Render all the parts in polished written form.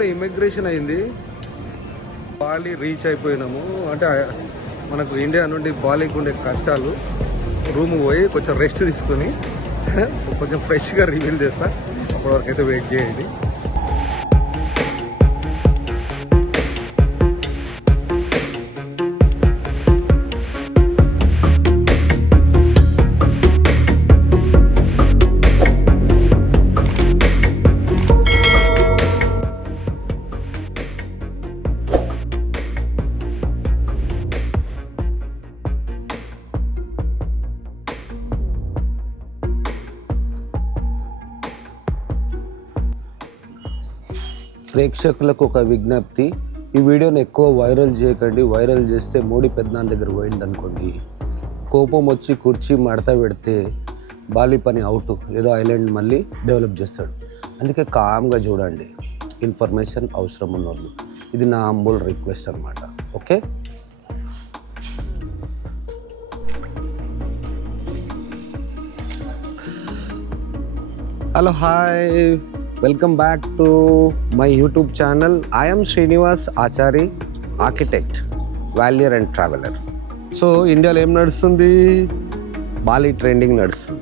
ఇప్పుడే ఇమిగ్రేషన్ అయింది, Bali reach అయిపోయినాము. అంటే మనకు ఇండియా నుండి బాలీకి ఉండే కష్టాలు, రూమ్ పోయి కొంచెం రెస్ట్ తీసుకొని కొంచెం ఫ్రెష్గా రివీల్ చేస్తా. అప్పటి వరకు అయితే వెయిట్ చేయండి. ప్రేక్షకులకు ఒక విజ్ఞప్తి, ఈ వీడియోని ఎక్కువ వైరల్ చేయకండి. వైరల్ చేస్తే మోడీ పెద్దనాన్న దగ్గర పోయింది అనుకోండి, కోపం వచ్చి కుర్చీ మడత పెడితే బాలి పని అవుట్, ఏదో ఐలాండ్ మళ్ళీ డెవలప్ చేస్తాడు. అందుకే కామ్గా చూడండి, ఇన్ఫర్మేషన్ అవసరం ఉన్నోళ్ళు. ఇది నా అంబుల్ రిక్వెస్ట్ అనమాట. Okay, hello, hi, welcome back to my YouTube channel. I am Srinivas Achari, architect, వాల్యర్ అండ్ ట్రావెలర్. సో ఇండియాలో ఏం నడుస్తుంది? బాలి ట్రెండింగ్ నడుస్తుంది.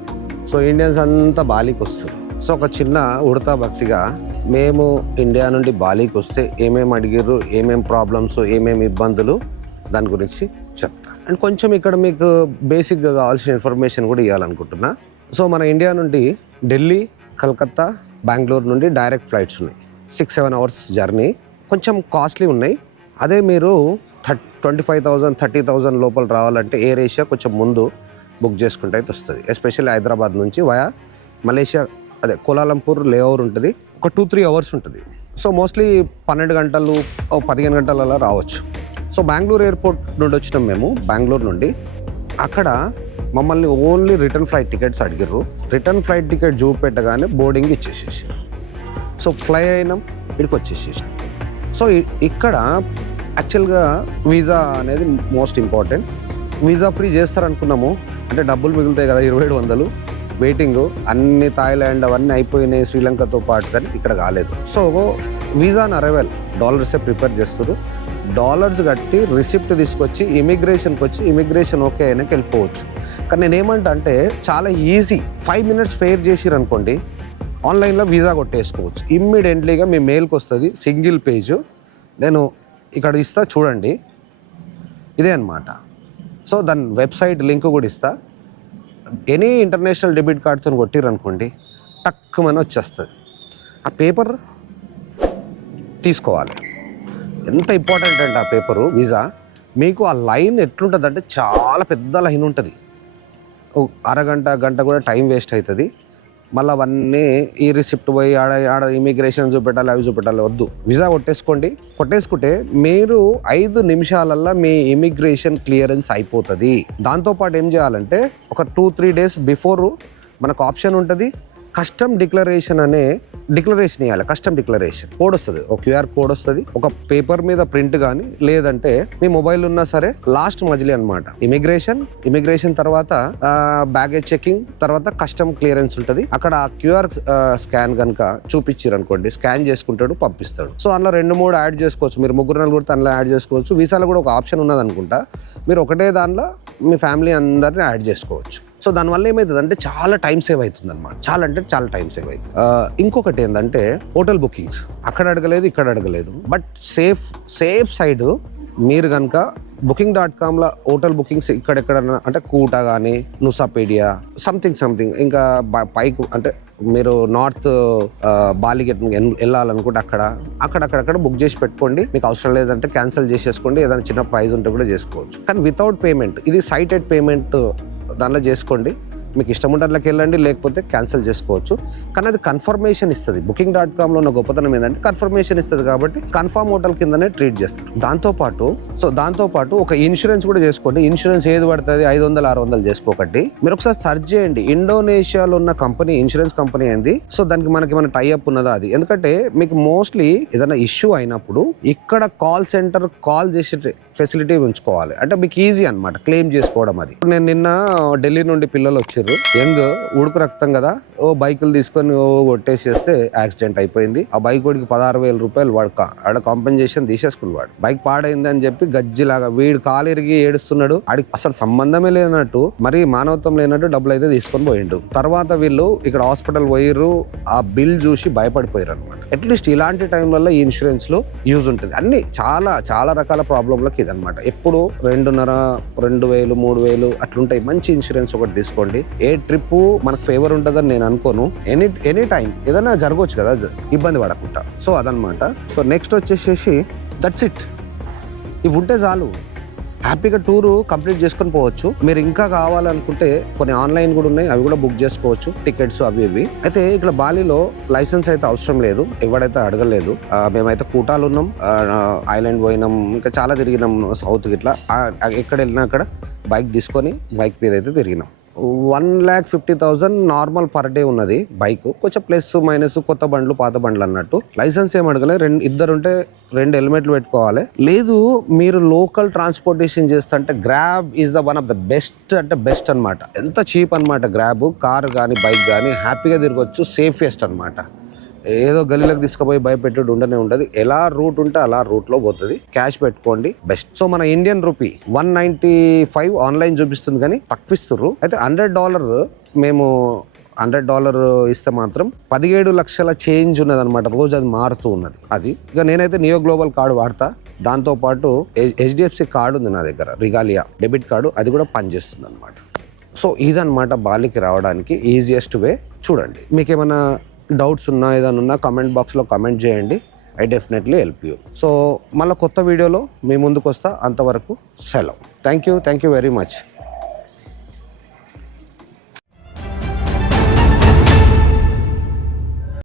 సో ఇండియన్స్ అంతా బాలీకి వస్తారు. సో ఒక చిన్న ఉడతా భక్తిగా, మేము ఇండియా నుండి బాలీకి వస్తే ఏమేమి అడిగారు, ఏమేమి ప్రాబ్లమ్స్, ఏమేమి ఇబ్బందులు, దాని గురించి చెప్తా. అండ్ కొంచెం ఇక్కడ మీకు బేసిక్గా కావాల్సిన ఇన్ఫర్మేషన్ కూడా ఇవ్వాలనుకుంటున్నా. సో మన ఇండియా నుండి ఢిల్లీ, కలకత్తా, బెంగళూరు నుండి డైరెక్ట్ ఫ్లైట్స్ ఉన్నాయి. 6-7 అవర్స్ జర్నీ. కొంచెం కాస్ట్లీ ఉన్నాయి. అదే మీరు 25,000 30,000 లోపల రావాలంటే ఎయిర్ ఏషియా కొంచెం ముందు బుక్ చేసుకుంటే అయితే వస్తుంది. ఎస్పెషల్లీ హైదరాబాద్ నుంచి వయా మలేషియా, అదే కోలాలంపూర్ లేఓవర్ ఉంటుంది. ఒక 2-3 అవర్స్ ఉంటుంది. సో మోస్ట్లీ 12 గంటలు 15 గంటల అలా రావచ్చు. సో బెంగళూరు ఎయిర్పోర్ట్ నుండి వచ్చినాం మేము. బెంగళూరు నుండి అక్కడ మమ్మల్ని ఓన్లీ రిటర్న్ ఫ్లైట్ టికెట్స్ అడిగారు. రిటర్న్ ఫ్లైట్ టికెట్ చూపెట్టగానే బోర్డింగ్ ఇచ్చేసేసి, సో ఫ్లై అయినాం, ఇక్కడికి వచ్చేసేసి. సో ఇక్కడ యాక్చువల్గా వీసా అనేది మోస్ట్ ఇంపార్టెంట్. వీసా ఫ్రీ చేస్తారనుకున్నాము, అంటే డబ్బులు మిగులుతాయి కదా, 2700 వెయిటింగ్. అన్ని థాయిలాండ్ అవన్నీ అయిపోయినాయి శ్రీలంకతో పాటు, కానీ ఇక్కడ కాలేదు. సో వీసాని అరైవల్ డాలర్సే ప్రిపేర్ చేస్తారు. డాలర్స్ కట్టి రిసిప్ట్ తీసుకొచ్చి ఇమిగ్రేషన్కి వచ్చి ఇమిగ్రేషన్ ఓకే అయినాక వెళ్ళిపోవచ్చు. కానీ నేనేమంటా అంటే చాలా ఈజీ. 5 minutes స్పేర్ చేసిరు అనుకోండి, ఆన్లైన్లో వీసా కొట్టేసుకోవచ్చు. ఇమ్మీడియట్లీగా మీ మెయిల్కి వస్తుంది, సింగిల్ పేజ్. నేను ఇక్కడ ఇస్తా చూడండి, ఇదే అనమాట. సో దాని వెబ్సైట్ లింక్ కూడా ఇస్తా. ఎనీ ఇంటర్నేషనల్ డెబిట్ కార్డ్తో కొట్టిరు అనుకోండి, టక్కుమని వచ్చేస్తుంది. ఆ పేపర్ తీసుకోవాలి. ఎంత ఇంపార్టెంట్ అంటే ఆ పేపరు వీసా. మీకు ఆ లైన్ ఎట్లుంటుంది అంటే చాలా పెద్ద లైన్ ఉంటుంది. అరగంట గంట కూడా టైం వేస్ట్ అవుతుంది. మళ్ళీ అవన్నీ ఈ రిసిప్ట్ పోయి ఆడ ఇమిగ్రేషన్ చూపెట్టాలి, అవి చూపెట్టాలి. వద్దు, వీసా కొట్టేసుకుంటే మీరు 5 నిమిషాలల్లో మీ ఇమిగ్రేషన్ క్లియరెన్స్ అయిపోతుంది. దాంతోపాటు ఏం చేయాలంటే ఒక 2-3 days బిఫోర్ మనకు ఆప్షన్ ఉంటుంది, కస్టమ్ డిక్లరేషన్ అనే డిక్లరేషన్ ఇవ్వాలి. కస్టమ్ డిక్లరేషన్ కోడ్ వస్తుంది, ఒక QR కోడ్ వస్తుంది. ఒక పేపర్ మీద ప్రింట్ కానీ లేదంటే మీ మొబైల్ ఉన్నా సరే, లాస్ట్ మజిలీ అనమాట. ఇమిగ్రేషన్ తర్వాత బ్యాగేజ్ చెకింగ్, తర్వాత కస్టమ్ క్లియరెన్స్ ఉంటుంది. అక్కడ QR స్కాన్ కనుక చూపించారు అనుకోండి, స్కాన్ చేసుకుంటాడు, పంపిస్తాడు. సో అందులో 2-3 యాడ్ చేసుకోవచ్చు. మీరు 3-4 అందులో యాడ్ చేసుకోవచ్చు. వీసాలో కూడా ఒక ఆప్షన్ ఉన్నది అనుకుంటా, మీరు ఒకటే దానిలో మీ ఫ్యామిలీ అందరినీ యాడ్ చేసుకోవచ్చు. సో దానివల్ల ఏమవుతుంది అంటే చాలా టైం సేవ్ అవుతుంది అనమాట. చాలా అంటే చాలా టైం సేవ్ అవుతుంది. ఇంకొకటి ఏంటంటే హోటల్ బుకింగ్స్ అక్కడ అడగలేదు, ఇక్కడ అడగలేదు. బట్ సేఫ్ సైడ్ మీరు కనుక booking.comలో హోటల్ బుకింగ్స్ ఇక్కడెక్కడన్నా, అంటే కూటా కానీ, నుసాపేడియా, సంథింగ్ ఇంకా పైకి, అంటే మీరు నార్త్ బాలికి వెళ్ళాలనుకుంటే అక్కడక్కడ బుక్ చేసి పెట్టుకోండి. మీకు అవసరం లేదంటే క్యాన్సిల్ చేసేసుకోండి. ఏదైనా చిన్న ప్రైస్ ఉంటే కూడా చేసుకోవచ్చు. కానీ వితౌట్ పేమెంట్, ఇది సైటెడ్ పేమెంట్ దానిలో చేసుకోండి. మీకు ఇష్టం ఉంటే అట్లకి వెళ్ళండి, లేకపోతే క్యాన్సిల్ చేసుకోవచ్చు. కానీ అది కన్ఫర్మేషన్ ఇస్తుంది. booking.comలో ఉన్న గొప్పతనం ఏంటంటే కన్ఫర్మేషన్ ఇస్తుంది, కాబట్టి కన్ఫర్మ్ హోటల్ కిందనే ట్రీట్ చేస్తారు. దాంతోపాటు ఒక ఇన్సూరెన్స్ కూడా చేసుకోండి. ఇన్సూరెన్స్ ఏది పడుతుంది, 500-600 చేసుకోకండి. మీరు ఒకసారి సర్చ్ చేయండి, ఇండోనేషియాలో ఉన్న కంపెనీ, ఇన్సూరెన్స్ కంపెనీ ఏంది, సో దానికి మనకి ఏమైనా టైఅప్ ఉన్నదా అది. ఎందుకంటే మీకు మోస్ట్లీ ఏదైనా ఇష్యూ అయినప్పుడు ఇక్కడ కాల్ సెంటర్ కాల్ చేసే ఫెసిలిటీ ఉంచుకోవాలి. అంటే మీకు ఈజీ అనమాట క్లెయిమ్ చేసుకోవడం. అది నేను నిన్న ఢిల్లీ నుండి పిల్లలు వచ్చారు. లేదు. యంగ్ ఉడుకు రక్తం కదా, ఓ బైకులు తీసుకొని ఓ కొట్టేసేస్తే యాక్సిడెంట్ అయిపోయింది. ఆ బైక్ వాడికి 16,000 రూపాయలు ఆడ కాంపెన్సేషన్ తీసేసుకుని వాడు. బైక్ పాడైంది అని చెప్పి గజ్జిలాగా వీడు కాలు ఇరిగి ఏడుస్తున్నాడు. ఆడికి అసలు సంబంధమే లేనట్టు, మరి మానవత్వం లేనట్టు డబ్బులు అయితే తీసుకొని పోయిండు. తర్వాత వీళ్ళు ఇక్కడ హాస్పిటల్ పోయిర్రు, ఆ బిల్ చూసి భయపడిపోయారు అనమాట. అట్లీస్ట్ ఇలాంటి టైంలలో ఈ ఇన్సూరెన్స్ లో యూజ్ ఉంటుంది. అన్ని చాలా చాలా రకాల ప్రాబ్లంలకు ఇది అనమాట. ఎప్పుడు 2,500, 2,000, 3,000 అట్లుంటాయి. మంచి ఇన్సూరెన్స్ ఒకటి తీసుకోండి. ఏ ట్రిప్ మనకు ఫేవర్ ఉంటుందని నేను అనుకోను. ఎనీ టైం ఏదైనా జరగవచ్చు కదా, ఇబ్బంది పడకుండా. సో అదనమాట. సో నెక్స్ట్ వచ్చేసేసి దట్స్ ఇట్. ఇవి ఉంటే చాలు, హ్యాపీగా టూరు కంప్లీట్ చేసుకొని పోవచ్చు. మీరు ఇంకా కావాలనుకుంటే కొన్ని ఆన్లైన్ కూడా ఉన్నాయి, అవి కూడా బుక్ చేసుకోవచ్చు, టికెట్స్ అవి ఇవి. అయితే ఇక్కడ బాలీలో లైసెన్స్ అయితే అవసరం లేదు, ఎవడైతే అడగలేదు. మేమైతే కూటాలు ఉన్నాం, ఐలాండ్ పోయినాం, ఇంకా చాలా తిరిగినాం సౌత్ ఇట్లా. ఎక్కడ వెళ్ళినా అక్కడ బైక్ తీసుకొని బైక్ మీద అయితే తిరిగినాం. 1,50,000 నార్మల్ పర్ డే ఉన్నది బైక్. కొంచెం ప్లస్ మైనస్, కొత్త బండ్లు పాత బండ్లు అన్నట్టు. లైసెన్స్ ఏం అడగలే, ఇద్దరుంటే 2 హెల్మెట్లు పెట్టుకోవాలి. లేదు మీరు లోకల్ ట్రాన్స్పోర్టేషన్ చేస్తుంటే grab is the one of the best, అంటే బెస్ట్ అనమాట. ఎంత చీప్ అనమాట గ్రాబ్. కార్ కానీ బైక్ కానీ హ్యాపీగా తిరగచ్చు, సేఫెస్ట్ అనమాట. ఏదో గల్లీలకు తీసుకుపోయి భయపెట్టుడు ఉండనే ఉండదు. ఎలా రూట్ ఉంటే అలా రూట్లో పోతుంది. క్యాష్ పెట్టుకోండి, బెస్ట్. సో మన ఇండియన్ రూపీ 195 ఆన్లైన్ చూపిస్తుంది, కానీ తక్కువ ఇస్తుర్రు. అయితే $100 మేము $100 ఇస్తే మాత్రం 17 లక్షల చేంజ్ ఉన్నది అనమాట. రోజు అది మారుతూ ఉన్నది. అది ఇక నేనైతే నియో గ్లోబల్ కార్డు వాడతా. దాంతోపాటు HDFC కార్డు ఉంది నా దగ్గర, రిగాలియా డెబిట్ కార్డు, అది కూడా పనిచేస్తుంది అనమాట. సో ఇదనమాట బాలికి రావడానికి ఈజియెస్ట్ వే. చూడండి, మీకు ఏమైనా డౌట్స్ ఉన్నా ఏదైనా ఉన్నా కామెంట్ బాక్స్లో కామెంట్ చేయండి. I definitely help you. So మళ్ళీ కొత్త వీడియోలో మీ ముందుకు వస్తా. అంతవరకు సెలవు. Thank you very much.